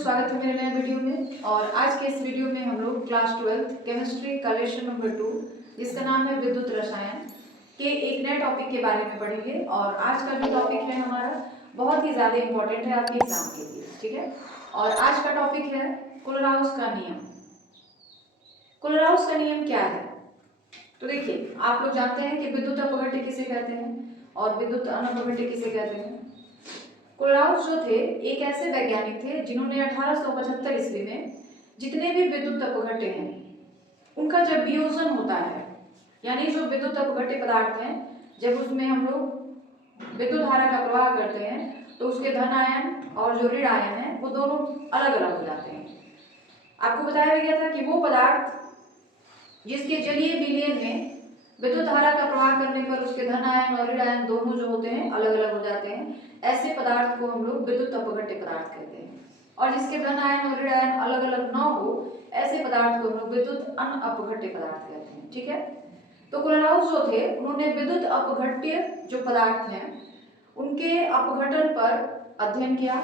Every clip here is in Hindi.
स्वागत है मेरे नए वीडियो में। और आज के इस वीडियो में हम लोग क्लास 12 केमिस्ट्री का लेसन नंबर 2 जिसका नाम है विद्युत रसायन के एक नए टॉपिक के बारे में पढ़ेंगे। और आज का जो टॉपिक है हमारा बहुत ही ज़्यादा इम्पोर्टेंट है आपके एग्जाम के लिए, ठीक है। और आज का टॉपिक है कोलराउस का नियम। कोलराउस का नियम क्या है? तो देखिए, आप लोग जानते हैं कि विद्युत अपघट्य किसे कहते हैं और विद्युत अनपघट्य किसे कहते हैं। कोलराउस जो थे एक ऐसे वैज्ञानिक थे जिन्होंने 1875 ईस्वी में जितने भी विद्युत अपघट्य हैं उनका जब वियोजन होता है, यानी जो विद्युत अपघट्य पदार्थ हैं जब उसमें हम लोग विद्युत धारा का प्रवाह करते हैं तो उसके धन आयन और जो ऋण आयन है वो दोनों अलग अलग हो जाते हैं। आपको बताया गया था कि वो पदार्थ जिसके जलीय विलयन में विद्युत धारा का प्रवाह करने पर उसके धन आयन और ऋण आयन दोनों जो होते हैं अलग अलग हो जाते हैं, ऐसे पदार्थ को हम लोग विद्युत अपघट्य पदार्थ कहते हैं। और जिसके धन आयन और ऋण आयन अलग अलग न हो ऐसे पदार्थ को हम लोग विद्युत अनअपघट्य पदार्थ कहते हैं, ठीक है। तो कोलराउस जो थे उन्होंने विद्युत अपघट्य जो पदार्थ हैं उनके अपघटन पर अध्ययन किया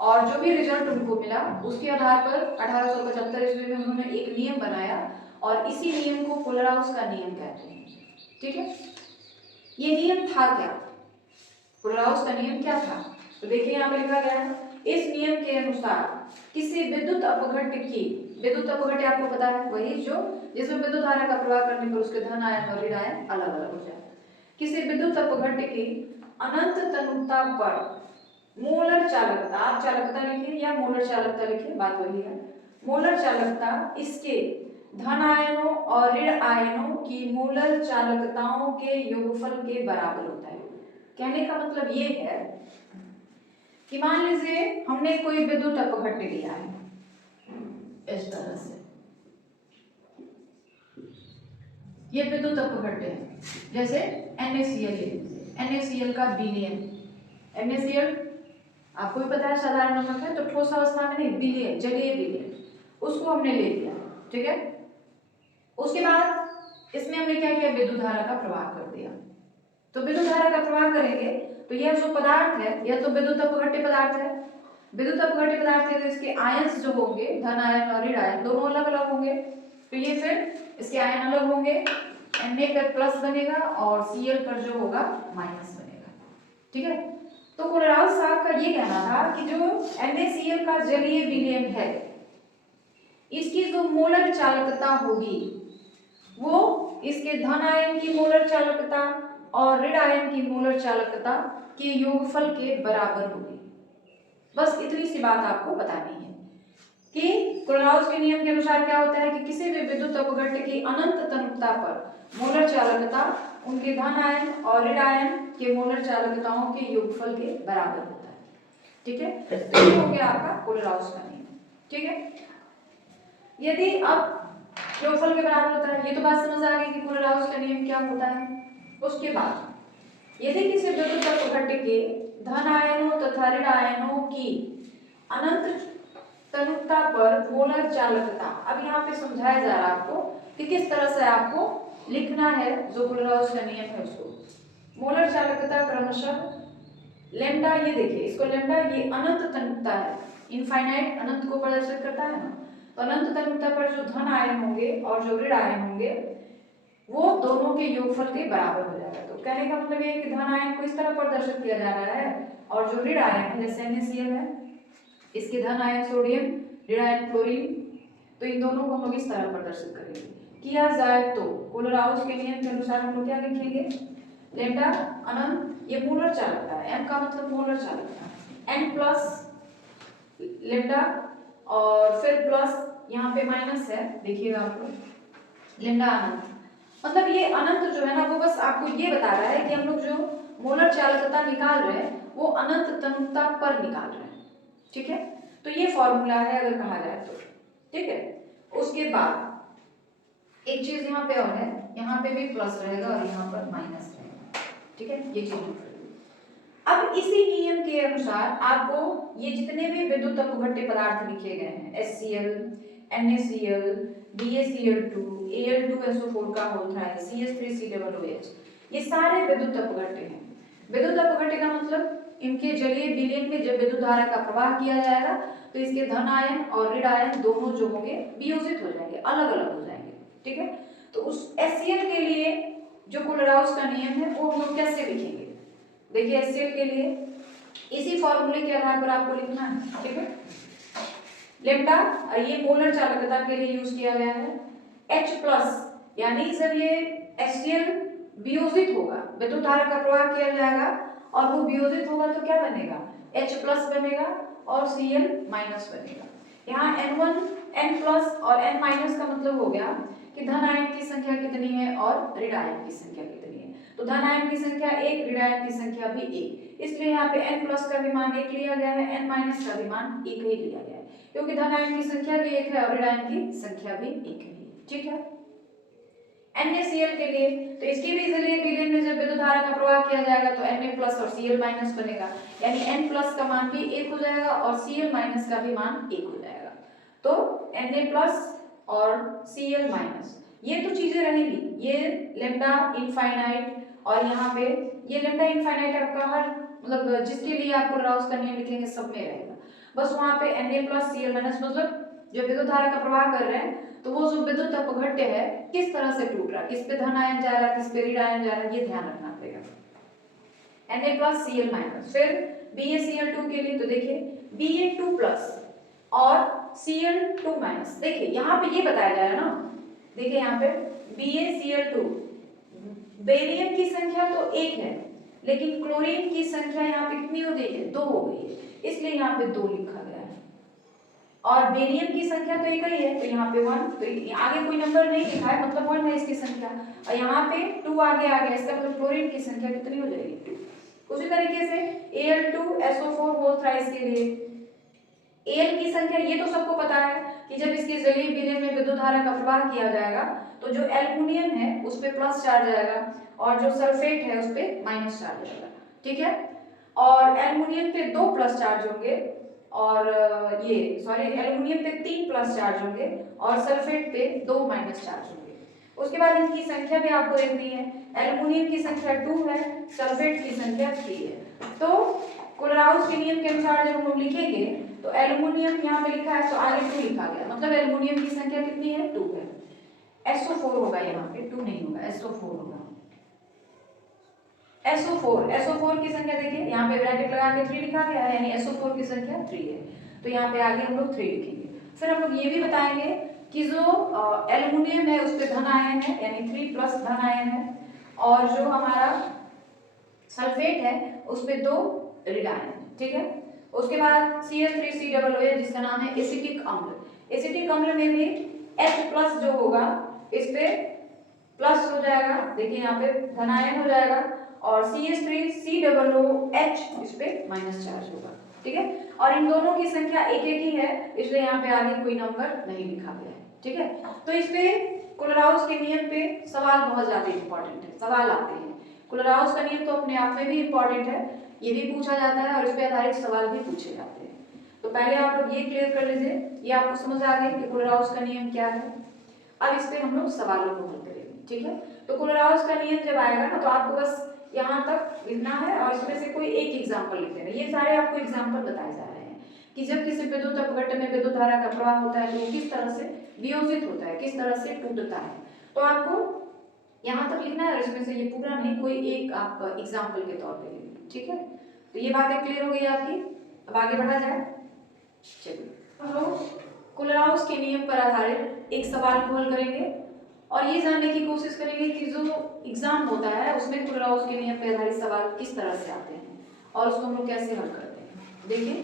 और जो भी रिजल्ट उनको मिला उसके आधार पर 1875 ईस्वी में उन्होंने एक नियम बनाया और इसी नियम को कोलराउस का नियम कहते हैं, ठीक है। ये नियम था क्या? कोलराउस का नियम क्या था? तो देखिए यहाँ पे लिखा गया है, इस नियम के अनुसार किसी विद्युत अपघट्य की, विद्युत अपघट्य आपको पता है वही जो जिसमें विद्युत धारा का प्रवाह करने पर उसके धन आयन और ऋण आयन अलग अलग हो जाए। किसी विद्युत अपघट्य की अनंत तनुता पर मोलर चालकता, आप चालकता लिखिए या मोलर चालकता लिखिए, बात वही है। मोलर चालकता इसके धन आयनों और ऋण आयनों की मोलर चालकताओं के योगफल के बराबर होता है। कहने का मतलब ये है कि मान लीजिए हमने कोई विद्युत अपघट्य लिया है इस तरह से, ये विद्युत अपघट्य है, जैसे NaCl का विलयन। NaCl आपको भी पता है साधारण नमक है, तो ठोस अवस्था में नहीं, विलयन, जलीय विलयन, उसको हमने ले लिया, ठीक है। उसके बाद इसमें हमने क्या किया, विद्युत धारा का प्रवाह कर दिया। तो विद्युत धारा का प्रवाह करेंगे तो यह जो पदार्थ है यह तो विद्युत अपघट्य पदार्थ है। विद्युत अपघट्य पदार्थ है तो इसके आयंस जो होंगे, धन आयन और ऋण आयन दोनों अलग अलग होंगे, तो ये फिर इसके आयन अलग होंगे, Na पर प्लस बनेगा और Cl पर जो होगा माइनस बनेगा, ठीक है। तो कोलराउस साहब का ये कहना था कि जो NaCl का जलीय विलयन है इसकी जो मोलर चालकता होगी वो इसके धन आयन की मोलर चालकता और ऋण आयन की मोलर चालकता के योगफल के बराबर होगी। बस इतनी सी बात आपको बतानी है कि कोलराउस के नियम के अनुसार क्या होता है कि किसी भी विद्युत अपघट्य की अनंत तनुता पर मोलर चालकता उनके धन आयन और ऋण आयन के मोलर चालकताओं के योगफल के बराबर होता है, ठीक है। तो ये हो गया आपका कोलराउस का नियम, ठीक है। यदि अब योगफल के बराबर होता है, ये तो बात समझ आ गई कि कोलराउस का नियम क्या होता है। उसके बाद यदि किसी विद्युत अपघट्य के धन आयनों तथा ऋण आयनों की अनंत तनुता पर मोलर चालकता, अब यहाँ पे समझाया जा रहा है आपको कि किस तरह से आपको लिखना है जो कोलराउस का नियम है उसको। मोलर चालकता क्रमशः लेम्डा, ये देखिए इसको लेम्डा, ये अनंत तनुता है, इनफाइनाइट अनंत को प्रदर्शित करता है ना, तो अनंत तनुता पर जो धन आयन होंगे और जो ऋण आयन होंगे वो दोनों के योगफल के बराबर हो जाएगा। तो कहने का मतलब ये है कि धन आयन को इस तरह प्रदर्शित किया जा रहा है और जो ऋण आयन है जैसे NaCl है इसके धन आयन सोडियम, ऋण आयन क्लोरीन, तो इन दोनों को हम लोग इस तरह प्रदर्शित करेंगे। किया जाए तो कोलराउस के नियम के अनुसार हम लोग क्या लिखेंगे, लेम्डा अनंत, ये मोलर चालकता है, M का मतलब मोलर चालकता, N प्लस लेम्डा और फिर प्लस यहाँ पे माइनस है, देखिएगा आप लोग, लेम्डा अनंत, मतलब ये अनंत जो है ना वो बस आपको ये बता रहा है कि हम लोग जो मोलर चालकता निकाल रहे हैं वो अनंत तनुता पर निकाल रहे हैं, ठीक है। तो ये फॉर्मूला है अगर कहा जाए तो, ठीक है। उसके बाद एक चीज यहाँ पे और है, यहाँ पे भी प्लस रहेगा और यहाँ पर माइनस रहेगा, ठीक है, ये चीज। अब इसी नियम के अनुसार आपको ये जितने भी विद्युत अपघट्य पदार्थ लिखे गए हैं HCl, NaCl, BaCl2, Al2SO4 का होल थ्राइस, CH3COOH, ये सारे विद्युत अपघट्य हैं। विद्युत अपघट्य का मतलब इनके जलीय विलयन में जब विद्युत धारा का प्रवाह किया जाएगा तो इसके धन आयन और ऋण आयन दोनों जो होंगे वियोजित हो जाएंगे, अलग अलग हो जाएंगे। ठीक है, तो उस HCl के लिए जो कोलराउस का नियम है वो हम लोग कैसे लिखेंगे? देखिए HCl के लिए इसी फॉर्मूले के आधार पर आपको लिखना है। ठीक है, लेम्डा ये मोलर चालकता के लिए यूज किया गया है। H+ यानी जब ये HCl वियोजित होगा, विद्युत धारा का प्रवाह किया जाएगा और वो वियोजित होगा तो क्या बनेगा? H+ बनेगा और Cl- बनेगा। यहाँ N1 N+ और N- का मतलब हो गया कि धन आयन की संख्या कितनी है और ऋण आयन की संख्या कितनी है। तो धन आयन की संख्या 1, ऋण आयन की संख्या भी 1, इसलिए यहाँ पे N+ का भी मान 1 लिया गया है, N- का भी मान 1 ही लिया गया है, क्योंकि धन आयन की संख्या भी 1 है और ऋण आयन की संख्या भी 1 है। ठीक है, NaCl के लिए तो इसकी भी जलीय विलयन में जब विद्युत धारा का प्रवाह किया जाएगा तो Na+ और Cl- बनेगा, यानी N+ का मान भी 1 हो जाएगा और Cl- का भी मान 1 हो जाएगा। तो Na+ और Cl- ये तो चीजें रहेंगी, ये लेम्डा इनफाइनाइट और यहाँ पे ये लेम्डा इनफाइनाइट आपका हर मतलब जिसके लिए आप कोलराउस का नियम लिखेंगे सब में रहेगा। बस वहाँ पे Na+ Cl- मतलब जो विद्युत धारा का प्रवाह कर रहे हैं तो वो जो विद्युत अपघट्य है किस तरह से टूट रहा है, किस पे धन आयन जा रहा है, किस पे ऋण आयन जा रहा है, ये ध्यान रखना पड़ेगा। Na+ Cl-। फिर BaCl2 के लिए तो देखिए Ba2+ और Cl2-। देखिए यहाँ पे ये बताया जा रहा है ना, देखिए यहाँ पे BaCl2 बेरियम की संख्या तो 1 है लेकिन क्लोरीन की संख्या यहाँ पे कितनी हो गई है? 2 हो गई है, इसलिए यहाँ पे 2 लिखा गया है। और बेरियम की संख्या तो एक ही है तो यहाँ पे 1, तो आगे कोई नंबर नहीं लिखा है मतलब 1 है इसकी संख्या, और यहाँ पे 2 आगे आ गया, इसका मतलब क्लोरीन की संख्या कितनी हो जाएगी? 2। उसी तरीके से Al2SO4 होल थ्राइस के लिए Al की संख्या ये तो सबको पता है कि जब इसके जलीय विलयन में विद्युत धारा का प्रवाह किया जाएगा तो जो एल्युमिनियम है उस पे प्लस चार्ज आएगा और जो सल्फेट है उस पे माइनस चार्ज आएगा। ठीक है, और एल्युमिनियम पे 2 प्लस चार्ज होंगे और एल्युमिनियम पे 3 प्लस चार्ज होंगे और सल्फेट पे 2 माइनस चार्ज होंगे। उसके बाद इनकी संख्या भी आपको देखनी है, एल्युमिनियम की संख्या 2 है, सल्फेट की संख्या 3 है। तो कोलराउस के नियम के अनुसार जब हम लिखेंगे तो एल्युमिनियम यहाँ पे लिखा है तो आगे 2 लिखा गया, मतलब एल्युमिनियम की संख्या कितनी है? 2 है। SO4 होगा, यहाँ पे 2 नहीं होगा, SO4 होगा। SO4 की संख्या देखिए यहाँ पे ब्रैकेट लगा के 3 लिखा गया है, यानी SO4 की संख्या 3 है, तो यहाँ पे आगे हम लोग 3 लिखेंगे। फिर हम लोग ये भी बताएंगे कि जो एल्युमिनियम है उस पे धन आयन है, यानी 3+ धन आयन है, और जो हमारा सल्फेट है उस पे 2 ऋण आयन। ठीक है, उसके बाद Cl3COO है जिसका नाम है एसिटिक अम्ल। एसिटिक अम्ल में भी H+ जो होगा इस पे प्लस हो जाएगा, देखिए यहाँ पे धन आयन हो जाएगा, और CH3COOH इस पे माइनस चार्ज होगा। ठीक है, और इन दोनों की संख्या एक ही है इसलिए यहाँ पे आगे कोई नंबर नहीं लिखा गया है। ठीक है, तो इस पे कोलराउस के नियम पे सवाल बहुत ज्यादा इंपॉर्टेंट है, सवाल आते हैं। कोलराउस का नियम तो अपने आप में भी इंपॉर्टेंट है, ये भी पूछा जाता है और इस पे आधारित सवाल भी पूछे जाते हैं। तो पहले आप लोग ये क्लियर कर लीजिए, ये आपको समझ आ गया कि कोलराउस का नियम क्या है। अब इस पे हम लोग सवालों को हल करेंगे। ठीक है, तो कोलराउस का नियम जब आएगा ना तो आपको बस यहाँ तक लिखना है और इसमें से कोई एक एग्जाम्पल लिख देना। ये सारे आपको एग्जाम्पल बताए जा रहे हैं कि जब किसी विद्युत अपघट्य में विद्युत धारा का प्रवाह होता है तो वो किस तरह से वियोजित होता है, किस तरह से टूटता है। तो आपको यहाँ तक लिखना है और इसमें से ये पूरा नहीं, कोई एक आप एग्जाम्पल के तौर पे लिखना। ठीक है, तो ये बातें क्लियर हो गई आपकी, अब आगे बढ़ा जाए। चलिए हम लोग कोलराउस के नियम पर आधारित एक सवाल को हल करेंगे और ये जानने की कोशिश करेंगे कि जो एग्जाम होता है उसमें कोलराउस के नियम पर आधारित सवाल किस तरह से आते हैं और उसको हम लोग कैसे हल करते हैं। देखिए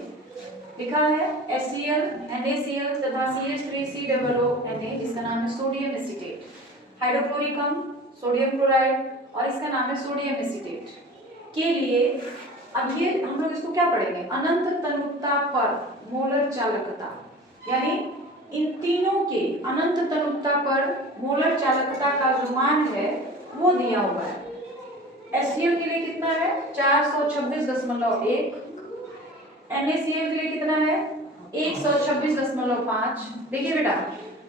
लिखा है HCl, NaCl तथा CH3COONA जिसका नाम है सोडियम एसीटेट, हाइड्रोक्लोरिक अम्ल, सोडियम क्लोराइड और इसका नाम है सोडियम एसीटेट के लिए। अब ये हम लोग इसको क्या पढ़ेंगे? अनंत तनुकता पर मोलर चालकता, यानी इन तीनों के अनंत तनुकता पर मोलर चालकता का जो मान है वो दिया हुआ है। HCl के लिए कितना है? 426.1, NaCl के लिए कितना है? 126.5। देखिए बेटा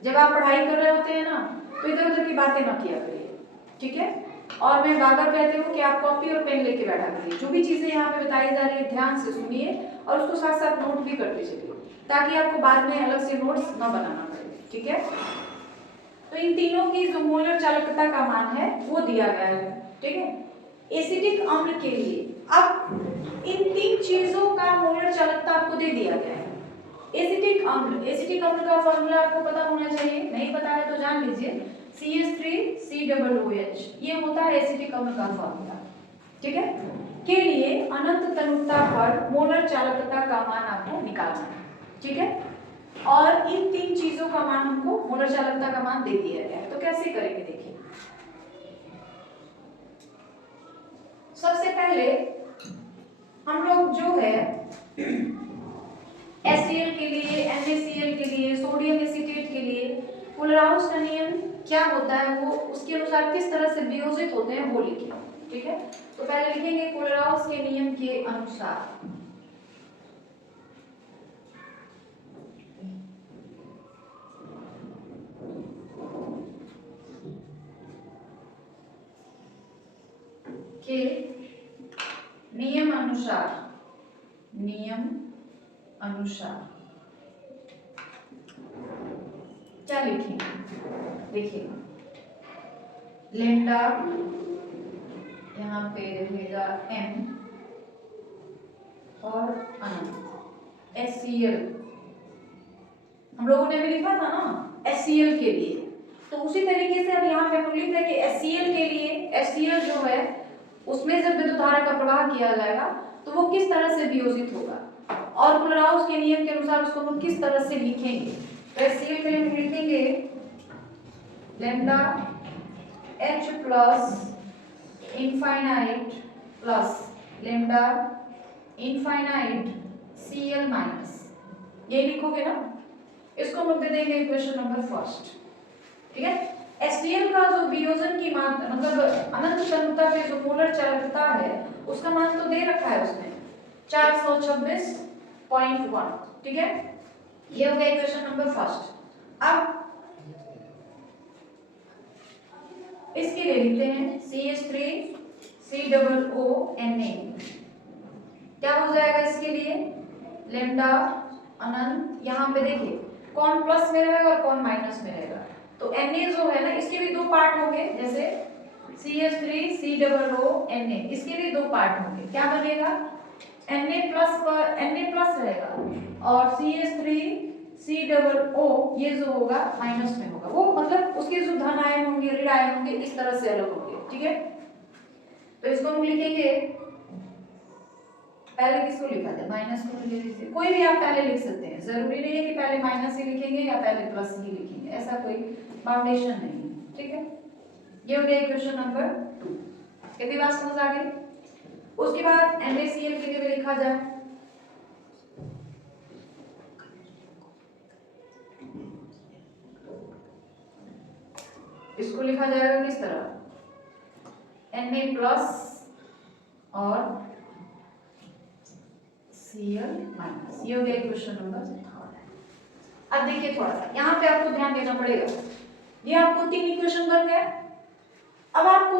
जब आप पढ़ाई कर रहे होते हैं ना तो इधर उधर की बातें मत किया करिए, ठीक है? और मैं बार बार कहती हूँ कि आप कॉपी और पेन लेके बैठा करिए, जो भी चीजें यहाँ पे बताई जा रही है ध्यान से सुनिए और उसको साथ साथ नोट भी करते चलिए, ताकि आपको बाद में अलग से नोट्स न बनाना पड़े। ठीक है, तो इन तीनों की जो मोलर चालकता का मान है वो दिया गया है। ठीक है, एसिटिक अम्ल के लिए अब इन तीन चीजों का मोलर चालकता आपको दे दिया गया है। एसिटिक अम्ल का फॉर्मूला आपको पता होना चाहिए, नहीं पता है तो जान लीजिए, CH3COOH, ये होता है एसिटिक अम्ल का फॉर्मूला। ठीक है, के लिए अनंत तनुता पर मोलर चालकता का मान आपको निकालना है। ठीक है, और इन तीन चीजों का मान हमको मोलर चालकता का मान दे दिया गया है, तो कैसे करेंगे देखिए। सबसे पहले हम लोग जो है HCl के लिए, NaCl के लिए, सोडियम एसीटेट के लिए कोलराउस का नियम क्या होता है, वो उसके अनुसार किस तरह से वियोजित होते हैं वो लिखें। ठीक है, तो पहले लिखेंगे कोलराउस के नियम के अनुसार के नियम अनुसार क्या लिखेंगे, देखिए लेम्डा यहाँ पे रहेगा m और अनंत HCl, हम लोगों ने भी लिखा था ना HCl के लिए, तो उसी तरीके से अब यहाँ पे लिख रहे हैं कि HCl के लिए, HCl जो है उसमें जब विद्युत धारा का प्रवाह किया जाएगा तो वो किस तरह से वियोजित होगा, और कोलराउस के नियम के अनुसार उसको हम किस तरह से लिखेंगे। तो HCl के लिए हम लिखेंगे lambda H plus infinite plus lambda infinite Cl minus, ये लिखोगे ना, इसको हम दे देंगे इक्वेशन नंबर फर्स्ट। ठीक है, HCl का जो वियोजन की मात्रा मतलब अनंत तनुता पे जो मोलर चालकता है उसका मान तो दे रखा है उसमें 426.1। ठीक है, ये हो गया इक्वेशन नंबर फर्स्ट। अब इसके लिए लिखते हैं CH3COONA, क्या हो जाएगा इसके लिए लेम्डा अनंत, यहाँ पे देखिए कौन प्लस में रहेगा और कौन माइनस में रहेगा, तो Na जो है ना इसके भी दो पार्ट होंगे, जैसे CH3COONA इसके भी दो पार्ट होंगे, क्या बनेगा Na प्लस पर Na प्लस रहेगा और CH3COO ये जो होगा माइनस में होगा, वो मतलब उसके जो धन आयन होंगे ऋण आयन होंगे इस तरह से अलग होंगे। ठीक है, तो इसको हम लिखेंगे, पहले किसको लिखा जाए, माइनस को ले लीजिए, कोई भी आप पहले लिख सकते हैं, जरूरी नहीं है कि पहले माइनस ही लिखेंगे या पहले प्लस ही लिखेंगे, ऐसा कोई फाउंडेशन नहीं है। ठीक है, ये हो गया इक्वेशन नंबर 2, कितनी बात समझ आ गई। उसके बाद NaCl के लिए भी लिखा जाए, इसको लिखा जाएगा किस तरह Na प्लस और Cl माइनस, ये हो गया क्वेश्चन नंबर 3। अब देखिए थोड़ा सा यहाँ पे आपको ध्यान देना पड़ेगा, ये आपको 3 इक्वेशन बन गए, अब आपको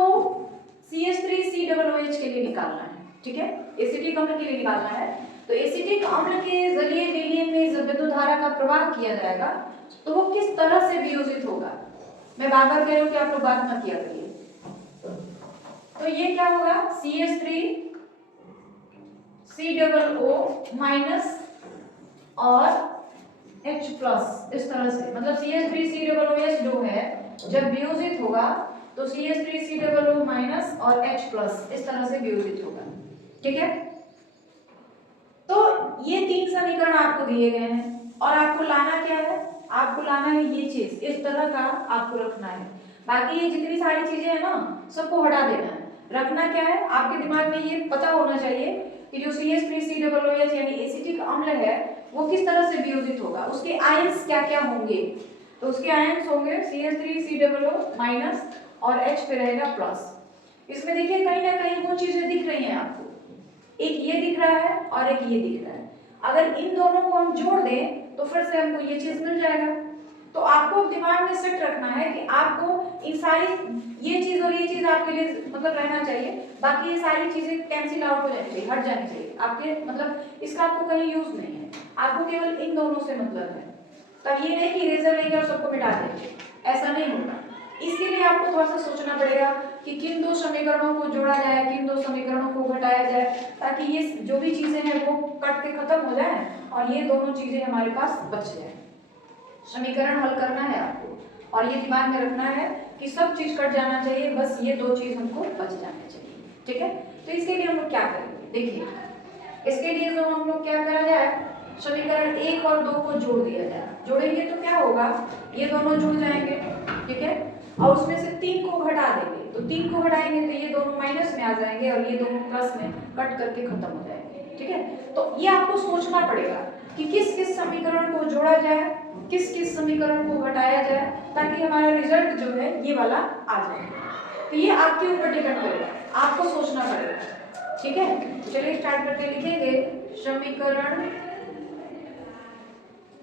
CH3COOH के लिए निकालना है। ठीक है, एसिटिक अम्ल के लिए निकालना है, तो एसिटिक अम्ल के जलीय विलयन में जब विद्युत धारा का प्रवाह किया जाएगा तो वो किस तरह से वियोजित होगा, मैं बार बार कह रही हूँ कि आप लोग बात मत किया करिए। तो ये क्या होगा CH3COO माइनस और H प्लस, इस तरह से, मतलब CH3COOH जो है जब वियोजित होगा तो CH3COO माइनस और H प्लस इस तरह से वियोजित होगा। ठीक है, तो ये 3 समीकरण आपको दिए गए हैं और आपको लाना क्या है, आपको लाना है ये चीज, इस तरह का आपको रखना है, बाकी ये जितनी सारी चीजें हैं ना सबको हटा देना है। रखना क्या है, आपके दिमाग में ये पता होना चाहिए कि जो CH3COOH यानी एसिटिक अम्ल है वो किस तरह से वियोजित होगा, उसके आयंस क्या क्या होंगे, तो उसके आयंस होंगे CH3COO माइनस और H पे रहेगा प्लस। इसमें देखिए कहीं ना कहीं वो चीजें दिख रही हैं आपको, एक ये दिख रहा है और एक ये दिख रहा है, अगर इन दोनों को हम जोड़ दें तो फिर से हमको ये चीज मिल जाएगा। तो आपको दिमाग में सेट रखना है कि आपको इन सारी ये चीज और ये चीज आपके लिए मतलब रहना चाहिए, बाकी ये सारी चीजें कैंसिल आउट हो जानी चाहिए, हट जानी चाहिए आपके, मतलब इसका आपको कहीं यूज नहीं है, आपको केवल इन दोनों से मतलब है। तब ये नहीं कि इरेजर लेंगे और सबको मिटा देंगे, ऐसा नहीं होगा। इसके लिए आपको थोड़ा सा सोचना पड़ेगा कि किन दो समीकरणों को जोड़ा जाए, किन दो समीकरणों को घटाया जाए, ताकि ये जो भी चीजें हैं वो कट के खत्म हो जाए और ये दोनों चीजें हमारे पास बच जाए। समीकरण हल करना है आपको और ये दिमाग में रखना है कि सब चीज कट जाना चाहिए, बस ये दो चीज हमको बच जाना चाहिए, ठीक है। तो इसके लिए हम लोग क्या करेंगे, देखिए इसके लिए जो हम लोग क्या करा जाए, समीकरण 1 और 2 को जोड़ दिया जाए। जोड़ेंगे तो क्या होगा, ये दोनों जुड़ जाएंगे, ठीक है, और उसमें से 3 को घटा देंगे, तो 3 को घटाएंगे तो ये दोनों माइनस में आ जाएंगे और ये दोनों प्लस में कट करके खत्म हो जाएंगे, ठीक है। तो ये आपको सोचना पड़ेगा कि किस किस समीकरण को जोड़ा जाए, किस किस समीकरण को घटाया जाए, ताकि हमारा रिजल्ट जो है ये वाला आ जाए। तो ये आपके ऊपर डिपेंड करेगा, आपको सोचना पड़ेगा, ठीक है। चलिए स्टार्ट करके लिखेंगे समीकरण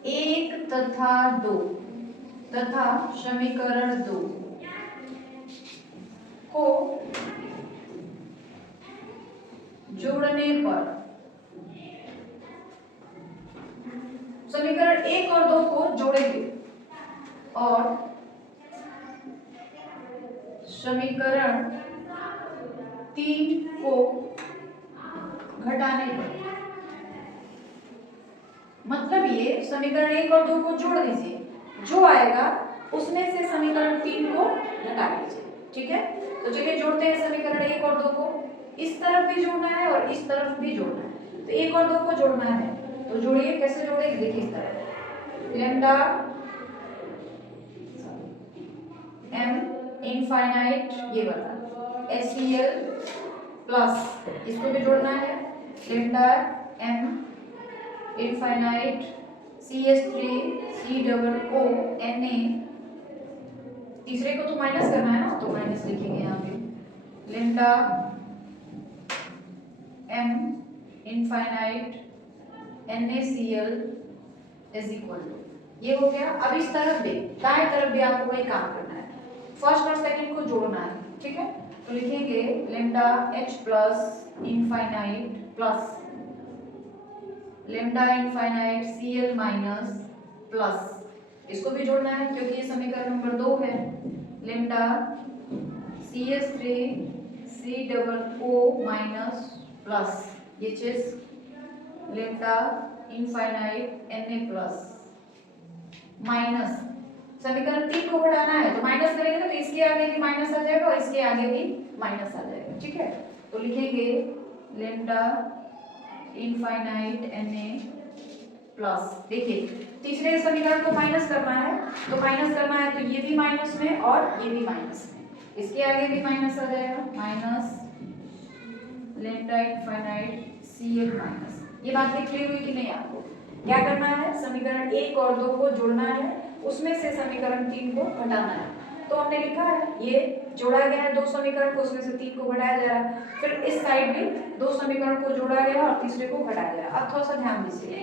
1 तथा 2 तथा समीकरण 2 को जोड़ने पर, समीकरण 1 और 2 को जोड़ेंगे और समीकरण 3 को घटाने पर, मतलब ये समीकरण 1 और 2 को जोड़ दीजिए, जो आएगा उसमें से समीकरण 3 को घटा लीजिए, ठीक है। तो चलिए जोड़ते हैं समीकरण 1 और 2 को, इस तरफ भी जोड़ना है और इस तरफ भी जोड़ना है। तो 1 और 2 को जोड़ना है तो जोड़िए, कैसे जोड़ेंगे, देखिए इस तरह लैम्डा m इनफाइनाइट ये वाला HCl प्लस, इसको भी जोड़ना है lambda m infinite CH3COO Na, तीसरे को तो माइनस करना है ना, तो माइनस लिखेंगे यहाँ पे lambda m infinite NaCl is equal to, ये हो गया। अब इस तरफ भी, दाएं तरफ भी आपको वही काम करना है, फर्स्ट और सेकंड को जोड़ना है, ठीक है। तो लिखेंगे lambda H plus infinite plus lambda infinite Cl minus plus, इसको भी जोड़ना है क्योंकि ये समीकरण नंबर 2 है, लैम्डा CH3COO माइनस प्लस ये चीज lambda infinite Na plus minus, समीकरण 3 को घटाना है तो माइनस करेंगे तो इसके आगे भी माइनस आ जाएगा और इसके आगे भी माइनस आ जाएगा, ठीक है। तो लिखेंगे लैम्डा इनफाइनाइट Na प्लस, देखिए तीसरे समीकरण को माइनस करना है तो माइनस करना है तो ये भी माइनस में और ये भी माइनस में, इसके आगे भी माइनस आ जाएगा, minus lambda infinite Cl minus. ये बात क्लियर हुई कि नहीं आपको? क्या करना है, समीकरण 1 और 2 को जोड़ना है, उसमें से समीकरण 3 को घटाना है। तो हमने लिखा है ये जोड़ा गया है दो समीकरण को, उसमें से 3 को घटाया जा रहा है, फिर इस साइड भी दो समीकरण को जोड़ा गया और तीसरे को घटाया जा रहा है। अब थोड़ा सा ध्यान दीजिए,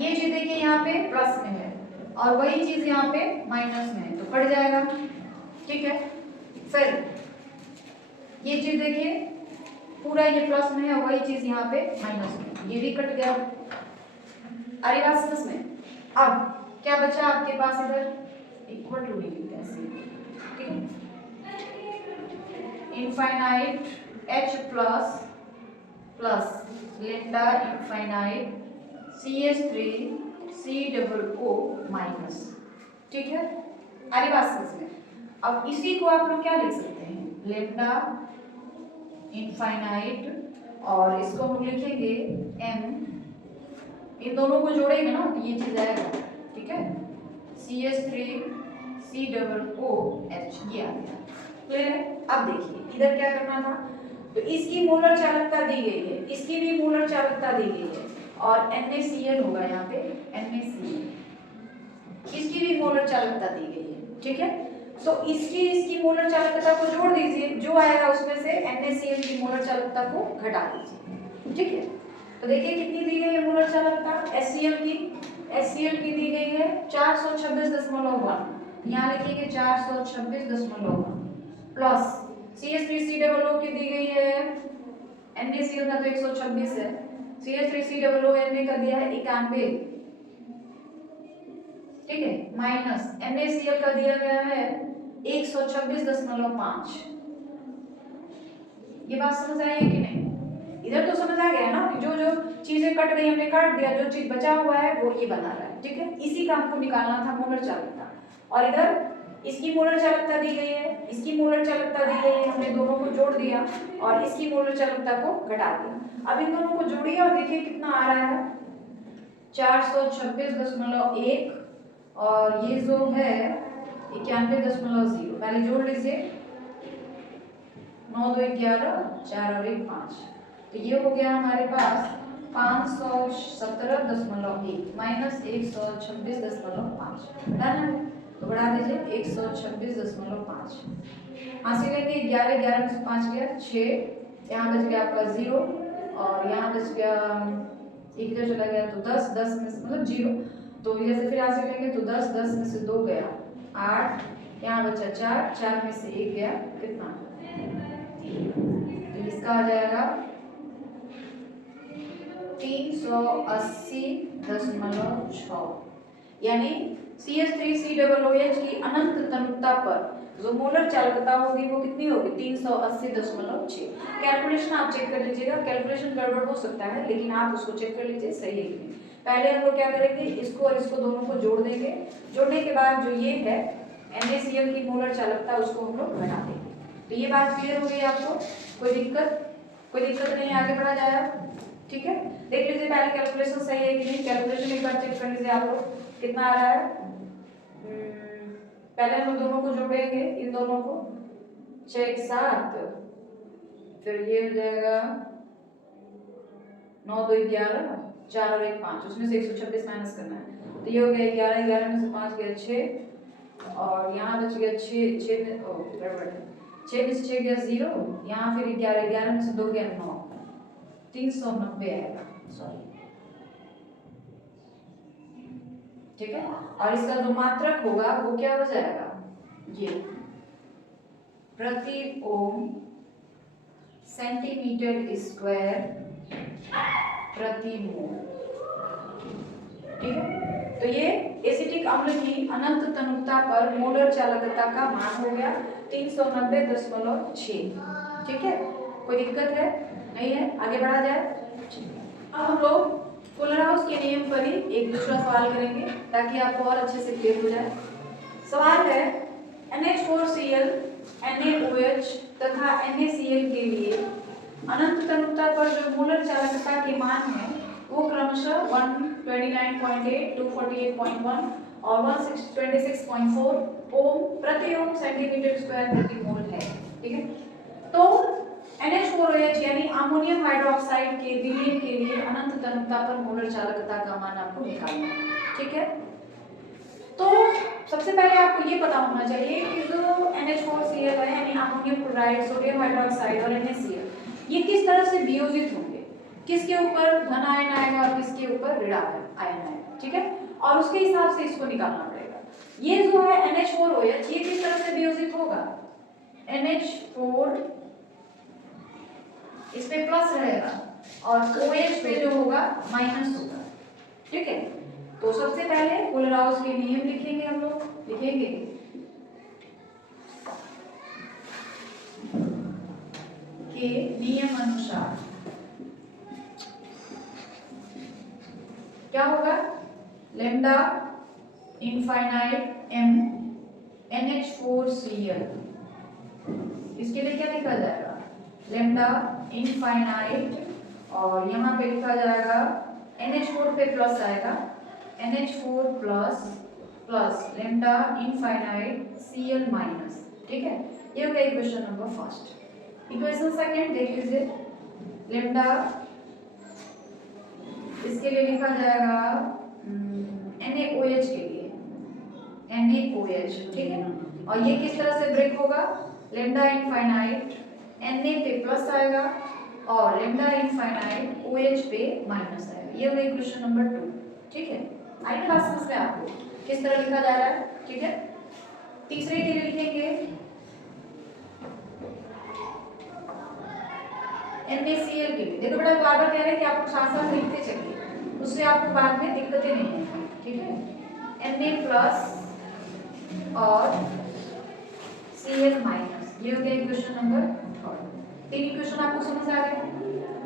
ये चीज देखिए यहाँ पे प्लस में है और वही चीज यहाँ पे माइनस में है, तो कट जाएगा, ठीक है। फिर ये चीज देखिए पूरा ये प्लस में है और वही चीज यहाँ पे माइनस में, ये भी कट गया, अरे बात समझ में। अब क्या बचा आपके पास, इधर इक्वल टू लिखते हैं, ठीक है, infinite H plus plus lambda infinite CH3COO minus, ठीक है। अरे बात समझ में। अब इसी को आप लोग क्या लिख सकते हैं, लैम्डा इनफाइनाइट और इसको हम लिखेंगे m, इन दोनों को जोड़ेंगे ना तो ये चीज आएगा, ठीक है, CH3COOH, ये आ गया, क्लियर है। अब देखिए इधर क्या करना था, तो इसकी मोलर चालकता दी गई है, इसकी भी मोलर चालकता दी गई है और NaCl होगा यहाँ पे, NaCl, इसकी भी मोलर चालकता दी गई है, ठीक है। तो इसकी मोलर चालकता को जोड़ दीजिए, जो आएगा उसमें से NaCl की मोलर चालकता को घटा दीजिए, ठीक है। तो देखिए कितनी दी गई है मोलर चालकता HCl की दी गई है 426.1, यहाँ लिखेंगे 426.1 प्लस CH3COO की दी गई है NaCl का तो 126 है, CH3COO ने का दिया है 91, ठीक है, माइनस NaCl का दिया गया है 126.5। ये बात समझ आई है कि नहीं? इधर तो समझ आ गया ना कि जो जो चीजें कट गई हमने काट दिया, जो चीज बचा हुआ है वो ये बना रहा है, ठीक है। इसी का हमको निकालना था मोलर चालकता, और इधर इसकी मोलर चालकता दी गई है, इसकी मोलर चालकता दी गई है, हमने दोनों को जोड़ दिया और इसकी मोलर चालकता को घटा दिया। अब इन दोनों को जोड़िए और देखिए कितना आ रहा है 426.1 और ये जो है 91.0। पहले जोड़ लीजिए 9 2 11 4 और 1 5, तो ये हो गया हमारे पास 517.1 माइनस 126.5, डन है। तो बढ़ा दीजिए 126.5, यहाँ से लेंगे 11 11 में से 5 गया 6, यहाँ बच गया आपका 0 और यहाँ बच गया एक इधर चला गया तो 10 10 में से मतलब 0, तो जैसे फिर यहाँ से लेंगे तो 10 10 में से 2 गया 8, यहाँ बचा 4 4 में से 1 गया कितना, तो इसका आ जाएगा 380.6, यानी CH3COOH की अनंत तनुता पर जो मोलर चालकता होगी वो कितनी होगी 380.6। कैलकुलेशन आप चेक कर लीजिएगा, कैलकुलेशन गड़बड़ हो सकता है लेकिन आप उसको चेक कर लीजिए सही है कि नहीं। पहले हम लोग क्या करेंगे, इसको और इसको दोनों को जोड़ देंगे, जोड़ने के बाद जो ये है NaCl की मोलर चालकता उसको हम लोग घटा देंगे। तो ये बात क्लियर हो गई आपको? कोई दिक्कत नहीं, आगे बढ़ा जाए, ठीक है। देख लीजिए पहले कैलकुलेशन सही है कि नहीं, कैलकुलेशन एक बार चेक कर लीजिए आप लोग कितना आ रहा है। पहले हम दोनों को जोड़ेंगे, इन दोनों को 6 1 7, फिर ये हो जाएगा 9 2 11 4 और 1 5, उसमें से 126 माइनस करना है, तो ये हो गया 11 11 में से 5 गया 6 और यहाँ बच गया 6 6 गड़बड़ है, 6 में से 6 गया 0, यहाँ फिर 11 11 में से 2 गया 9, 390 आएगा, सॉरी, ठीक है। और इसका जो मात्रक होगा वो क्या हो जाएगा, ये प्रति ओम सेंटीमीटर स्क्वायर प्रति मोल, ठीक है। तो ये एसिटिक अम्ल की अनंत तनुता पर मोलर चालकता का मान हो गया 390.6, ठीक है। कोई दिक्कत है नहीं है, आगे बढ़ा जाए। अब हम लोग कोलराउस के नियम पर ही एक दूसरा सवाल करेंगे ताकि आपको और अच्छे से क्लियर हो जाए। सवाल है NH4Cl, NaOH तथा NaCl के लिए अनंत तनुता पर जो मोलर चालकता के मान है वो क्रमशः 129.8, 248.1 और 126.4 ओम प्रति ओम सेंटीमीटर स्क्वायर प्रति मोल है, ठीक है। तो NH4OH यानी अमोनियम हाइड्रोक्साइड के विलयन के लिए अनंत तनुता पर मोलर चालकता का मान आपको निकालना है, ठीक है। तो सबसे पहले आपको ये पता होना चाहिए कि जो NH4Cl है यानी अमोनियम क्लोराइड, सोडियम हाइड्रोक्साइड और NaCl ये किस तरह से वियोजित होंगे, किसके ऊपर धन आयन आएगा और किसके ऊपर ऋण आयन आएगा, ठीक है। और उसके हिसाब से इसको निकालना पड़ेगा। ये जो है NH4OH ये किस तरह से वियोजित होगा, NH4 इस पे प्लस रहेगा और OH पे जो होगा माइनस होगा, ठीक है। तो सबसे पहले कोलराउस के नियम लिखेंगे, हम लोग लिखेंगे के नियम अनुसार क्या होगा, लैम्डा इनफाइनाइट m NH4Cl, इसके लिए क्या लिखा जाएगा, लैम्डा इनफाइनाइट और यहाँ पे लिखा जाएगा NH4 पे प्लस आएगा NH4 plus plus lambda infinite Cl minus, ठीक है। ये हो गया equation number first. Equation second देख लीजिए, लैम्डा इसके लिए लिखा जाएगा NaOH के लिए NaOH, ठीक है। और ये किस तरह से ब्रेक होगा, लैम्डा इनफाइनाइट Na पे प्लस आएगा और लैम्डा इनफाइनाइट OH पे माइनस आएगा। ये हो गया इक्वेशन नंबर 2, ठीक है। आई क्लास समझ में आपको किस तरह लिखा जा रहा है, ठीक है। तीसरे के लिए लिखेंगे NaCl के लिए। देखो बेटा बार बार कह रहे हैं कि आपको साथ साथ लिखते चलिए, उससे आपको बाद में दिक्कतें नहीं आएंगी, ठीक है। Na प्लस और Cl माइनस, ये हो गया इक्वेशन नंबर 3। तीन इक्वेशन आपको समझ आ गए।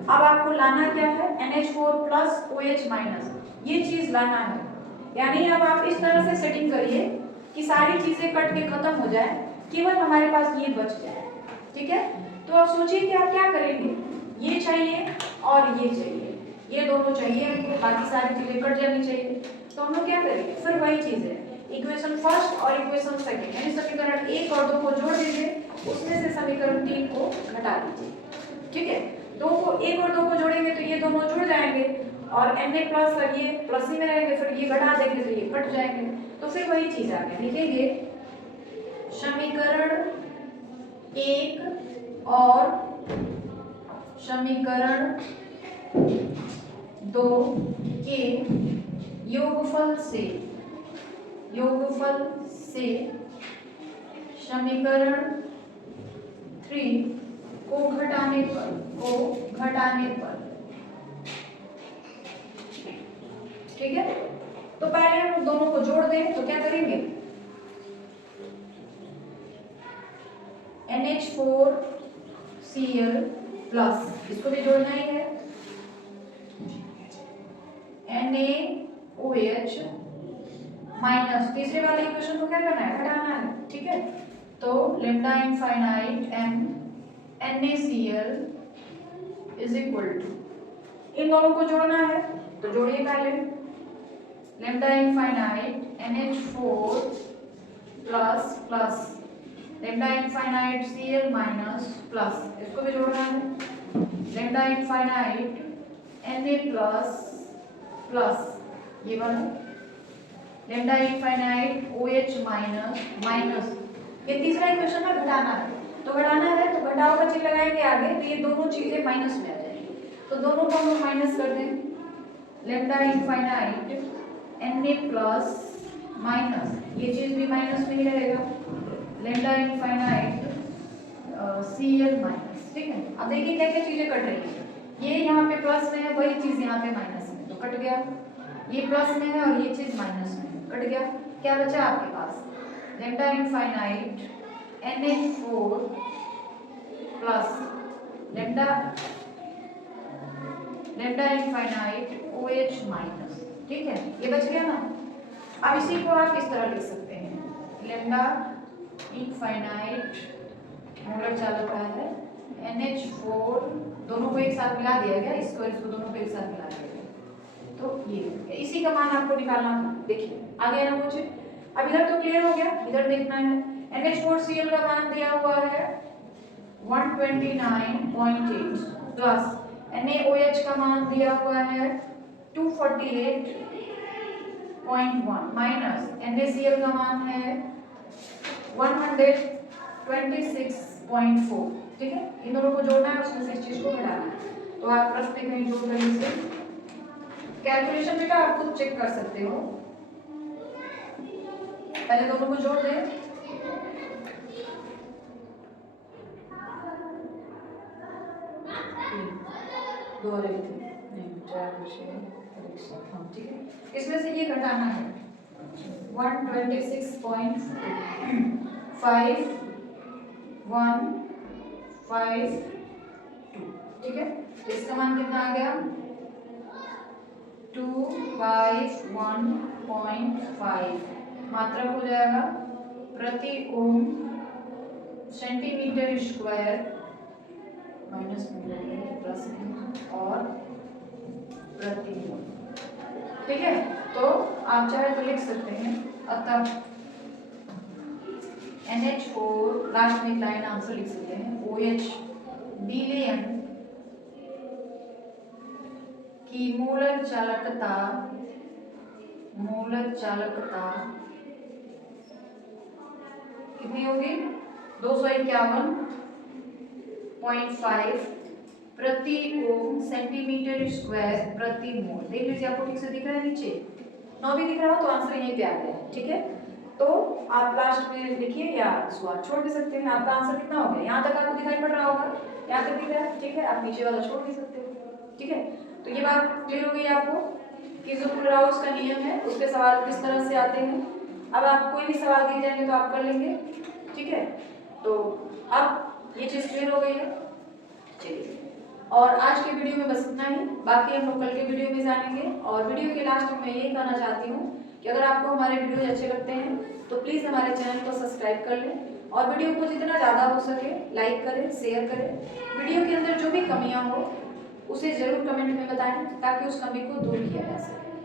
अब आपको लाना क्या है, NH4 प्लस OH माइनस, ये चीज लाना है। यानी अब आप इस तरह से सेटिंग करिए कि सारी चीजें कट के खत्म हो जाए, केवल हमारे पास ये बच जाए, ठीक है। तो आप सोचिए कि आप क्या करेंगे, ये चाहिए और ये चाहिए, ये दोनों चाहिए हमको, बाकी सारी चीजें कट जानी चाहिए। तो हम लोग क्या करेंगे, फिर वही चीज है, इक्वेशन फर्स्ट और इक्वेशन सेकंड यानी समीकरण 1 और 2 को जोड़ दीजिए, उसमें से समीकरण 3 को घटा दीजिए, ठीक है। 2 को 1 और 2 को जोड़ेंगे तो ये दोनों जुड़ जाएंगे और Na प्लस और ये प्लस ही में रहेंगे, फिर ये घटा देंगे तो ये कट जाएंगे। तो फिर वही चीज आ गई, लिखेंगे समीकरण 1 और समीकरण 2 के योगफल से समीकरण 3 को घटाने पर, ठीक है। तो पहले हम दोनों को जोड़ दें तो क्या करेंगे, NH4Cl प्लस, इसको भी जोड़ना ही है, NaOH माइनस, तीसरे वाले इक्वेशन को क्या करना है, घटाना है, ठीक है। तो lambda infinite m NaCl is equal to, इन दोनों को जोड़ना है तो जोड़िए पहले, lambda infinite NH4 plus plus lambda infinite Cl minus plus, इसको भी जोड़ना है, lambda infinite Na plus plus ये वाला, lambda infinite OH minus minus, ये तीसरा इक्वेशन में घटाना है, तो घटाना है तो घटाओ का चिन्ह लगाएंगे आगे, तो ये दोनों चीजें माइनस में आ जाएंगी, तो दोनों को हम माइनस कर दें, lambda infinite Na plus minus, ये चीज भी माइनस में ही रहेगा, लैम्डा इनफाइनाइट Cl माइनस, ठीक है। अब देखिए क्या क्या चीजें कट रही है, ये यहाँ पे प्लस में है, वही चीज यहाँ पे माइनस में, तो कट गया, ये प्लस में है और ये चीज माइनस में, कट गया। क्या बचा आपके पास, lambda infinite Na4 plus lambda infinite OH minus, ठीक है, ये बच गया ना। अब इसी को आप इस तरह लिख सकते हैं, लैम्डा इनफाइनाइट मोलर चालकता है NH4, दोनों को एक साथ मिला दिया गया, इसको इसको दोनों को एक साथ मिला दिया गया, तो ये इसी का मान आपको निकालना है। देखिए आ गया ना मुझे, अब इधर तो क्लियर हो गया, इधर देखना है, NH4Cl का मान दिया हुआ है 129.8 प्लस NaOH का मान दिया हुआ है 248.1 माइनस NaCl का मान है 126.4, ठीक है। इन दोनों को जोड़ना है, उसमें से इस चीज को घटाना है, तो आप प्रश्न में कहीं जोड़ कर इसे कैलकुलेशन बेटा आप खुद चेक कर सकते हो, पहले दोनों को जोड़ दें, दो और एक नहीं, ठीक है। इसमें से ये घटाना है 126.5152, ठीक है। तो इसका मान कितना आ गया 251.5 मात्रक हो जाएगा प्रति ओम सेंटीमीटर स्क्वायर, माइनस प्लस और प्रति मोल, ठीक है। तो आप चाहे तो लिख सकते हैं, अतः NH4 लास्ट में लाइन आंसर लिख सकते हैं, OH विलयन की मोलर चालकता कितनी होगी 251.5 प्रति ओम सेंटीमीटर स्क्वायर प्रति मोल। देख लीजिए आपको ठीक से दिख रहा है नीचे, 9 भी दिख रहा हो तो आंसर यहीं पे आ गया, ठीक है। तो आप लास्ट में लिखिए या इसको आप छोड़ भी सकते हैं। आपका आंसर कितना हो गया, यहाँ तक आपको दिखाई पड़ रहा होगा, यहाँ तक दिख रहा है, ठीक है। आप नीचे वाला छोड़ भी सकते हो, ठीक है। तो ये बात क्लियर हो गई आपको कि जो फुलराउस का नियम है उसके सवाल किस तरह से आते हैं। अब आप कोई भी सवाल दिए जाएंगे तो आप कर लेंगे, ठीक है। तो अब ये चीज़ क्लियर हो गई है, चलिए। और आज के वीडियो में बस इतना ही, बाकी हम लोग कल के वीडियो में जानेंगे। और वीडियो के लास्ट में मैं ये कहना चाहती हूँ कि अगर आपको हमारे वीडियो अच्छे लगते हैं तो प्लीज़ हमारे चैनल को सब्सक्राइब कर लें और वीडियो को जितना ज़्यादा हो सके लाइक करें, शेयर करें। वीडियो के अंदर जो भी कमियाँ हो उसे ज़रूर कमेंट में बताएं ताकि उस कमी को दूर किया जा सके।